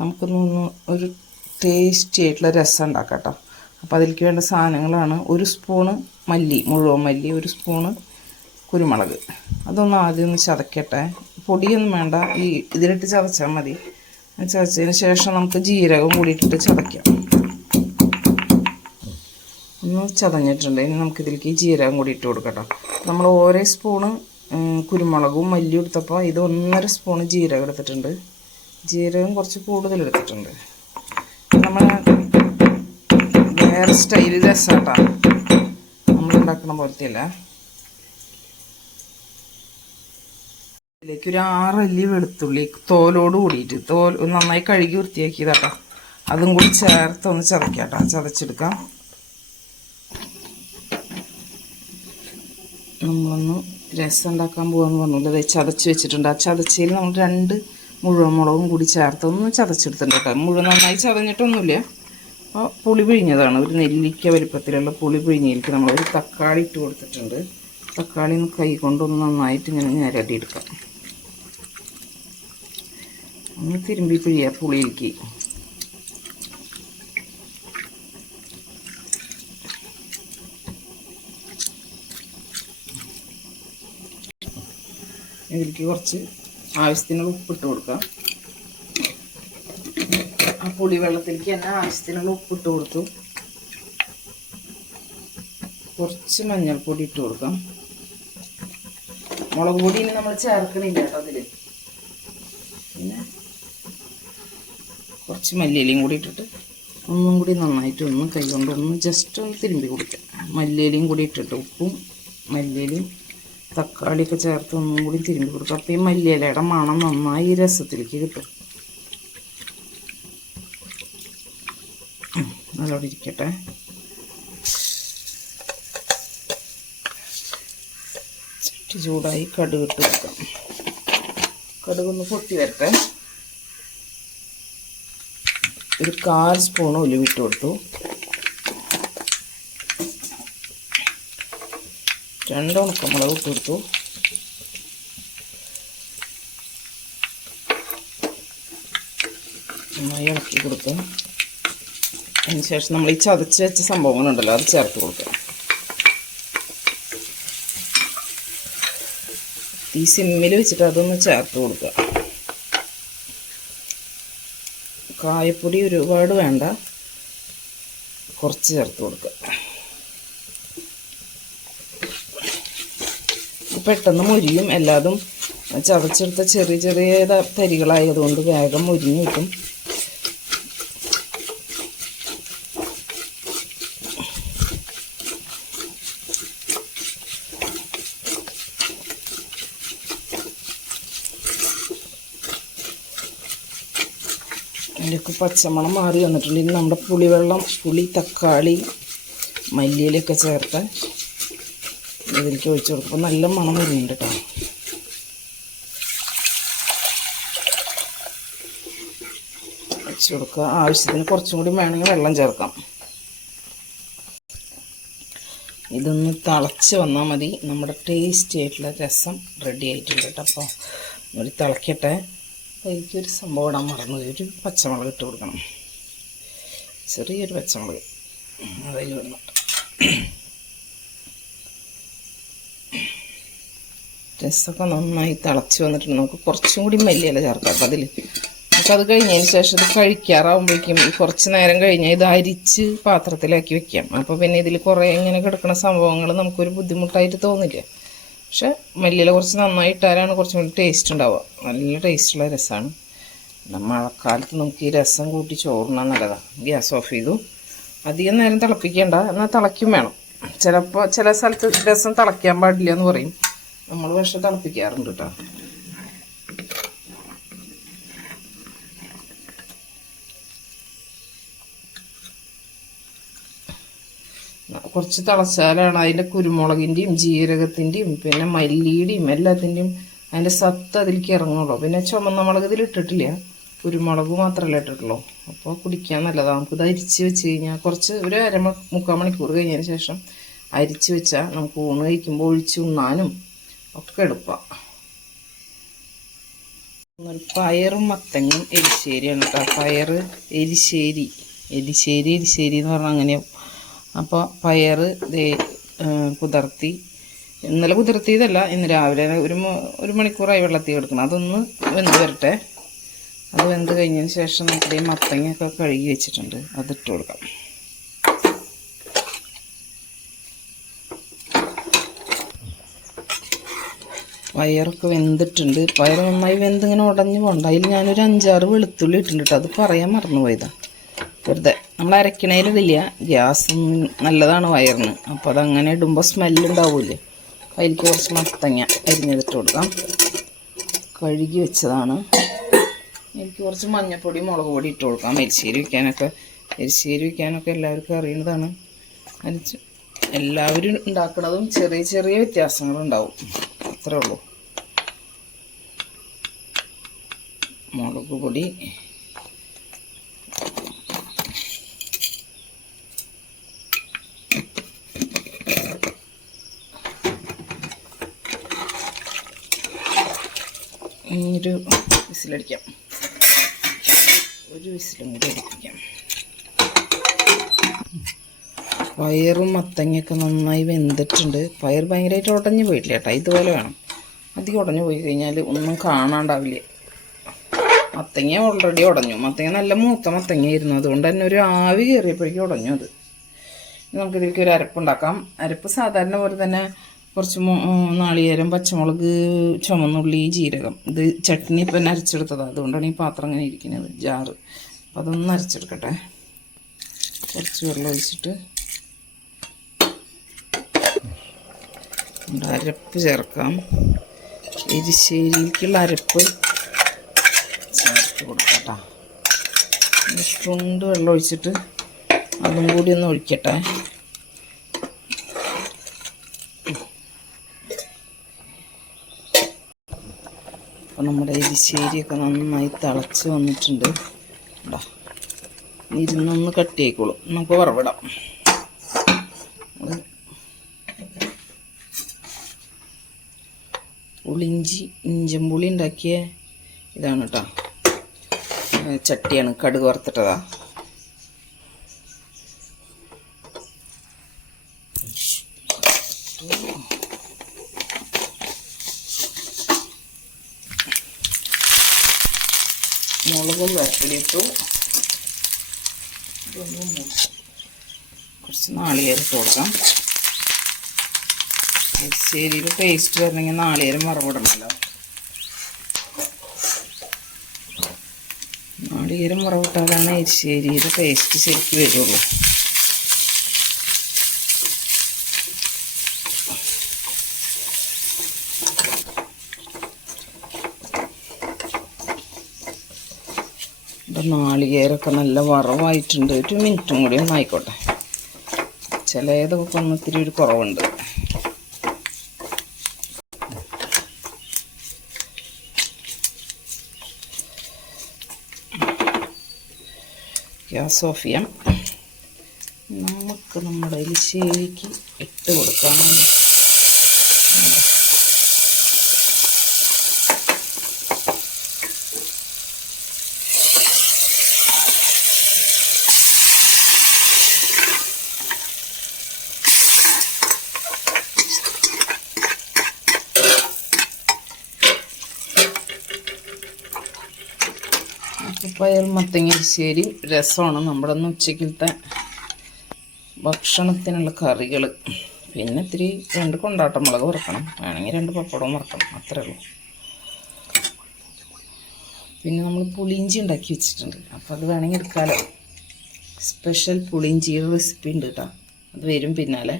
നമുക്കൊന്ന് ഒരു ടേസ്റ്റി ആയിട്ടുള്ള രസം ഉണ്ടാക്കാം കേട്ടോ അപ്പോൾ അതിലേക്ക് വേണ്ട സാധനങ്ങളാണ് ഒരു സ്പൂണ് മല്ലി മുഴുവൻ മല്ലി ഒരു സ്പൂണ് കുരുമുളക്. അതൊന്ന് ആദ്യം ഒന്ന് ചതക്കട്ടെ. പൊടിയൊന്നും വേണ്ട. ഈ ഇതിലിട്ട് ചതച്ചാൽ മതി. ചതച്ചതിന് ശേഷം നമുക്ക് ജീരകം കൂടിയിട്ട് ഇട്ടിട്ട് ചതയ്ക്കാം ഒന്ന് ചതഞ്ഞിട്ടുണ്ട്. ഇനി നമുക്കിതിലേക്ക് ജീരകം കൂടി ഇട്ട് കൊടുക്കട്ടോ നമ്മൾ ഓരോ സ്പൂണ് കുരുമുളകും മല്ലി എടുത്തപ്പോൾ ഇത് ഒന്നര സ്പൂണ് ജീരകം എടുത്തിട്ടുണ്ട്. ജീരകം കുറച്ച് കൂടുതൽ എടുത്തിട്ടുണ്ട്. നമ്മൾ വേറെ സ്റ്റൈൽ രസാട്ടാ നമ്മൾ ഉണ്ടാക്കുന്ന പോലത്തെ അല്ല ഇതിലേക്ക് ഒരു ആറല്ലി വെളുത്തുള്ളി തോലോട് കൂടിയിട്ട് തോൽ നന്നായി കഴുകി വൃത്തിയാക്കിയതാട്ടോ. അതും കൂടി ചേർത്ത് ഒന്ന് ചതയ്ക്കാട്ടോ. ചതച്ചെടുക്കാം. നമ്മളൊന്ന് രസം ഉണ്ടാക്കാൻ പോകാന്ന് പറഞ്ഞില്ല? അത് ചതച്ച് വെച്ചിട്ടുണ്ട്. ആ ചതച്ചയിൽ നമ്മൾ രണ്ട് മുഴുവൻ മുളകും കൂടി ചേർത്ത് ഒന്ന് ചതച്ചെടുത്തിട്ടുണ്ട് കേട്ടോ. മുഴുവൻ നന്നായി ചതഞ്ഞിട്ടൊന്നുമില്ല. അപ്പോൾ പുളി പിഴിഞ്ഞതാണ്. ഒരു നെല്ലിക്ക വലിപ്പത്തിലുള്ള പുളി പിഴിഞ്ഞിലേക്ക് നമ്മൾ ഒരു തക്കാളി ഇട്ട് കൊടുത്തിട്ടുണ്ട്. തക്കാളി ഒന്ന് കൈ കൊണ്ടൊന്ന് നന്നായിട്ട് ഇങ്ങനെ ഞരടിയെടുക്കാം. ഒന്ന് തിരുമ്പി പിഴിയുക പുളിയിലേക്ക്. ഇതിലേക്ക് കുറച്ച് ആവശ്യത്തിനുള്ള ഉപ്പിട്ട് കൊടുക്കാം. ആ പുളി വെള്ളത്തിലേക്ക് തന്നെ ആവശ്യത്തിനുള്ള ഉപ്പിട്ട് കൊടുത്തു. കുറച്ച് മഞ്ഞൾപ്പൊടി ഇട്ട് കൊടുക്കാം. മുളക് പൊടി ഇനി നമ്മൾ ചേർക്കണില്ല കേട്ടോ അതിൽ പിന്നെ കുറച്ച് മല്ലിയിലയും കൂടി ഇട്ടിട്ട് ഒന്നും കൂടി നന്നായിട്ട് ഒന്ന് കൈ കൊണ്ട് ഒന്ന് ജസ്റ്റ് ഒന്ന് തിരുമ്പി കൊടുക്കാം. മല്ലിയിലയും കൂടി ഇട്ടിട്ട് ഉപ്പും മല്ലിയിലയും തക്കാളിയൊക്കെ ചേർത്ത് ഒന്നും കൂടി തിരുമ്പി കൊടുക്കും. അപ്പോൾ ഈ മല്ലിയിലയുടെ മണം നന്നായി ഈ രസത്തിലേക്ക് കിട്ടും. നല്ലോണം ഇരിക്കട്ടെ. ചട്ടി ചൂടായി കടുക് ഇട്ട് കൊടുക്കാം. കടുകൊന്ന് പൊട്ടി വരട്ടെ. ഒരു കാൽ സ്പൂൺ ഉലുവിട്ട് കൊടുത്തു. രണ്ട് ഉണക്കമുളക് ഇട്ട് കൊടുത്തു. നന്നായി ഇളക്കി കൊടുക്കും അതിന് ശേഷം നമ്മൾ ഈ ചതച്ച് വെച്ച സംഭവങ്ങളുണ്ടല്ലോ അത് ചേർത്ത് കൊടുക്കുക തീ സിമ്മിൽ വെച്ചിട്ട് അതൊന്ന് ചേർത്ത് കൊടുക്കുക. കായപ്പൊടി ഒരുപാട് വേണ്ട. കുറച്ച് ചേർത്ത് കൊടുക്കുക. പെട്ടെന്ന് മുരിയും. എല്ലാതും ചതച്ചെടുത്ത ചെറിയ ചെറിയ തരികളായതുകൊണ്ട് വേഗം മുരിഞ്ഞു കിട്ടും. അതിലേക്ക് പച്ചമണം മാറി വന്നിട്ടുണ്ട്. ഇനി നമ്മുടെ പുളിവെള്ളം പുളി തക്കാളി മല്ലിയിലൊക്കെ ചേർത്ത് ഇതിലേക്ക് ഒഴിച്ച് കൊടുക്കും. നല്ല മണം വരുന്നുണ്ട് കേട്ടോ. ഒഴിച്ചു കൊടുക്കുക. ആവശ്യത്തിന് കുറച്ചും കൂടി വേണമെങ്കിൽ വെള്ളം ചേർക്കാം. ഇതൊന്ന് തിളച്ച് വന്നാൽ മതി. നമ്മുടെ ടേസ്റ്റി ആയിട്ടുള്ള രസം റെഡി ആയിട്ടുണ്ട് കേട്ടോ. അപ്പോൾ ഒരു തിളക്കട്ടെ. എനിക്കൊരു സംഭവം ഇടാൻ മറന്നു. ഒരു പച്ചമുളക് ഇട്ട് കൊടുക്കണം. ചെറിയൊരു പച്ചമുളക്. അതിൽ വന്നിട്ട് രസമൊക്കെ നന്നായി തിളച്ച് വന്നിട്ടുണ്ട്. നമുക്ക് കുറച്ചും കൂടി മല്ലിയില ചേർക്കാം അപ്പം അതിൽ നമുക്കത് കഴിഞ്ഞതിന് ശേഷം ഇത് കഴിക്കാറാവുമ്പോഴേക്കും ഈ കുറച്ച് നേരം കഴിഞ്ഞാൽ ഇത് അരിച്ച് പാത്രത്തിലാക്കി വെക്കാം. അപ്പോൾ പിന്നെ ഇതിൽ കുറേ ഇങ്ങനെ കിടക്കുന്ന സംഭവങ്ങൾ നമുക്കൊരു ബുദ്ധിമുട്ടായിട്ട് തോന്നില്ല. പക്ഷെ മല്ലിയില കുറച്ച് നന്നായി ഇട്ടാലാണ് കുറച്ചും കൂടി ടേസ്റ്റ് ഉണ്ടാവുക. നല്ല ടേസ്റ്റുള്ള രസമാണ് മഴക്കാലത്ത് നമുക്ക് ഈ രസം കൂട്ടി ചോറിനാൻ നല്ലതാണ് ഗ്യാസ് ഓഫ് ചെയ്തു. അധികം നേരം തിളപ്പിക്കേണ്ട. എന്നാൽ തിളയ്ക്കും വേണം. ചിലപ്പോൾ ചില സ്ഥലത്ത് രസം തിളയ്ക്കാൻ പാടില്ല എന്ന് പറയും. നമ്മൾ പക്ഷെ തിളപ്പിക്കാറുണ്ട് കേട്ടോ കുറച്ച് തിളച്ചാലാണ് അതിന്റെ കുരുമുളകിന്റെയും ജീരകത്തിന്റെയും പിന്നെ മല്ലിയുടെയും എല്ലാത്തിന്റെയും അതിന്റെ സത്ത് അതിലേക്ക് ഇറങ്ങുള്ളൂ. പിന്നെ ചുമന്ന മുളക് ഇതിൽ ഇട്ടിട്ടില്ല. കുരുമുളക് മാത്രമല്ല ഇട്ടിട്ടുള്ളൂ. അപ്പോൾ കുടിക്കാൻ നല്ലതാണ്. നമുക്കിത് അരിച്ച് വെച്ച് കഴിഞ്ഞാൽ കുറച്ച് ഒരു അര മുക്കാൽ മണിക്കൂർ കഴിഞ്ഞതിന് ശേഷം അരിച്ച് വെച്ചാൽ നമുക്ക് ഊണ് കഴിക്കുമ്പോൾ ഒഴിച്ച് ഉണ്ണാനും ഒക്കെ എടുക്കാം. പയറും മത്തങ്ങും എരിശ്ശേരിയാണ് കേട്ടോ. പയർ എരിശ്ശേരി. എരിശ്ശേരി എരിശ്ശേരി എന്ന് പറഞ്ഞാൽ അങ്ങനെയാവും അപ്പോൾ പയർ ദേ കുതിർത്തി. ഇന്നലെ കുതിർത്തിയതല്ല ഇന്ന് രാവിലെ ഒരു ഒരു മണിക്കൂറായി വെള്ളത്തിൽ എടുക്കണം അതൊന്ന് വെന്ത് വരട്ടെ. അത് വെന്ത് കഴിഞ്ഞതിന് ശേഷം ഈ മത്തങ്ങയൊക്കെ കഴുകി വെച്ചിട്ടുണ്ട്. അതിട്ട് കൊടുക്കാം. പയറൊക്കെ വെന്തിട്ടുണ്ട്. പയർ നന്നായി വെന്തിങ്ങനെ ഉടഞ്ഞു പോകണ്ട. അതിൽ ഞാനൊരു അഞ്ചാറ് വെളുത്തുള്ളി ഇട്ടിട്ടുണ്ട് അത് പറയാൻ മറന്നുപോയതാണ് വെറുതെ. നമ്മൾ അരക്കണേലിടില്ല ഗ്യാസ് നല്ലതാണ് വയറിന്. അപ്പോൾ അതങ്ങനെ ഇടുമ്പോൾ സ്മെല്ലുണ്ടാവില്ലേ? അതിലേക്ക് കുറച്ച് മത്തങ്ങ അരിഞ്ഞതിട്ട് കൊടുക്കാം. കഴുകി വെച്ചതാണ്. എനിക്ക് കുറച്ച് മഞ്ഞപ്പൊടി മുളക് പൊടി ഇട്ട് കൊടുക്കാം. എരിശ്ശേരി വയ്ക്കാനൊക്കെ എരിശ്ശേരി വയ്ക്കാനൊക്കെ എല്ലാവർക്കും അറിയുന്നതാണ്. എല്ലാവരും ഉണ്ടാക്കുന്നതും ചെറിയ ചെറിയ വ്യത്യാസങ്ങളുണ്ടാവും. അത്രേ ഉള്ളൂ. മുളക് പൊടി. ഒരു വിസിലടിക്കാം. ഒരു വിസിലും കൂടി അടിപ്പിക്കാം. പയറും മത്തങ്ങയൊക്കെ നന്നായി വെന്തിട്ടുണ്ട്. പയർ ഭയങ്കരമായിട്ട് ഉടഞ്ഞു പോയിട്ടില്ല കേട്ടോ. ഇതുപോലെ വേണം. അധികം ഉടഞ്ഞു പോയി കഴിഞ്ഞാൽ ഒന്നും കാണാണ്ടാവില്ല. മത്തങ്ങ ഓൾറെഡി ഉടഞ്ഞു. മത്തങ്ങ നല്ല മൂത്ത മത്തങ്ങയായിരുന്നു. അതുകൊണ്ട് തന്നെ ഒരു ആവി കയറിയപ്പോഴേക്കും ഉടഞ്ഞു അത്. നമുക്കിതിലേക്ക് ഒരു അരപ്പുണ്ടാക്കാം അരപ്പ് സാധാരണ പോലെ തന്നെ കുറച്ച് നാളികേരം പച്ചമുളക് ചുമന്നുള്ളി ജീരകം. ഇത് ചട്നി ഇപ്പം അരച്ചെടുത്തതാണ് അതുകൊണ്ടാണ് ഈ പാത്രം ഇങ്ങനെ ഇരിക്കുന്നത്. ജാറ്. അപ്പം അതൊന്ന് അരച്ചെടുക്കട്ടെ. കുറച്ച് വെള്ളം ഒഴിച്ചിട്ട് അരപ്പ് ചേർക്കാം. എരിശ്ശേരിക്കുള്ള അരപ്പ് ചേർത്ത് കൊടുക്കട്ടാ ചുണ്ട് വെള്ളം ഒഴിച്ചിട്ട് അതും കൂടി ഒന്ന് ഒഴിക്കട്ടെ. അപ്പം നമ്മുടെ എരിശ്ശേരിയൊക്കെ നന്നായി തിളച്ച് വന്നിട്ടുണ്ട്. ഇരുന്നൊന്ന് കട്ടി ആയിക്കോളും നമുക്ക് വറവിടാം. പുളിഞ്ചി ഇഞ്ചമ്പുളി ഉണ്ടാക്കിയ. ഇതാണ് കേട്ടോ ചട്ടിയാണ് കടുക് വറുത്തിട്ടതാ. മുളകും വേപ്പിലിട്ടു കുറച്ച് നാളികേരം കൊടുക്കാം. എരിശ്ശേരിയിൽ ടേസ്റ്റ് വരണമെങ്കിൽ നാളികേരം വറവിടണമല്ലോ. നാളികേരം വറവിട്ടാലാണ് എരിശ്ശേരിയുടെ ടേസ്റ്റ് ശരിക്ക് വരുള്ളൂ. നാളികേരൊക്കെ നല്ല വറവായിട്ടുണ്ട്. ഒരു മിനിറ്റും കൂടി ഒന്നായിക്കോട്ടെ. ചിലതൊക്കെ ഇത്തിരി ഒരു കുറവുണ്ട്. ഗ്യാസ് ഓഫ് ചെയ്യാം നമുക്ക് നമ്മുടെ എലിശ്ശേരിക്ക് ഇട്ട് കൊടുക്കാം. പയർ മത്തങ്ങ എരിശ്ശേരി രസമാണ്. നമ്മുടെ ഒന്ന് ഉച്ചക്കലത്തെ ഭക്ഷണത്തിനുള്ള കറികൾ പിന്നെ ഇത്തിരി രണ്ട് കൊണ്ടാട്ട മുളക് വറക്കണം. വേണമെങ്കിൽ രണ്ട് പപ്പടവും വറക്കണം. അത്രേ ഉള്ളൂ. പിന്നെ നമ്മൾ പുളിയിഞ്ചി ഉണ്ടാക്കി വെച്ചിട്ടുണ്ട്. അപ്പോൾ അത് വേണമെങ്കിൽ എടുക്കാമല്ലോ സ്പെഷ്യൽ പുളിയിഞ്ചിയുടെ റെസിപ്പി ഉണ്ട് കേട്ടോ. അത് വരും പിന്നാലെ.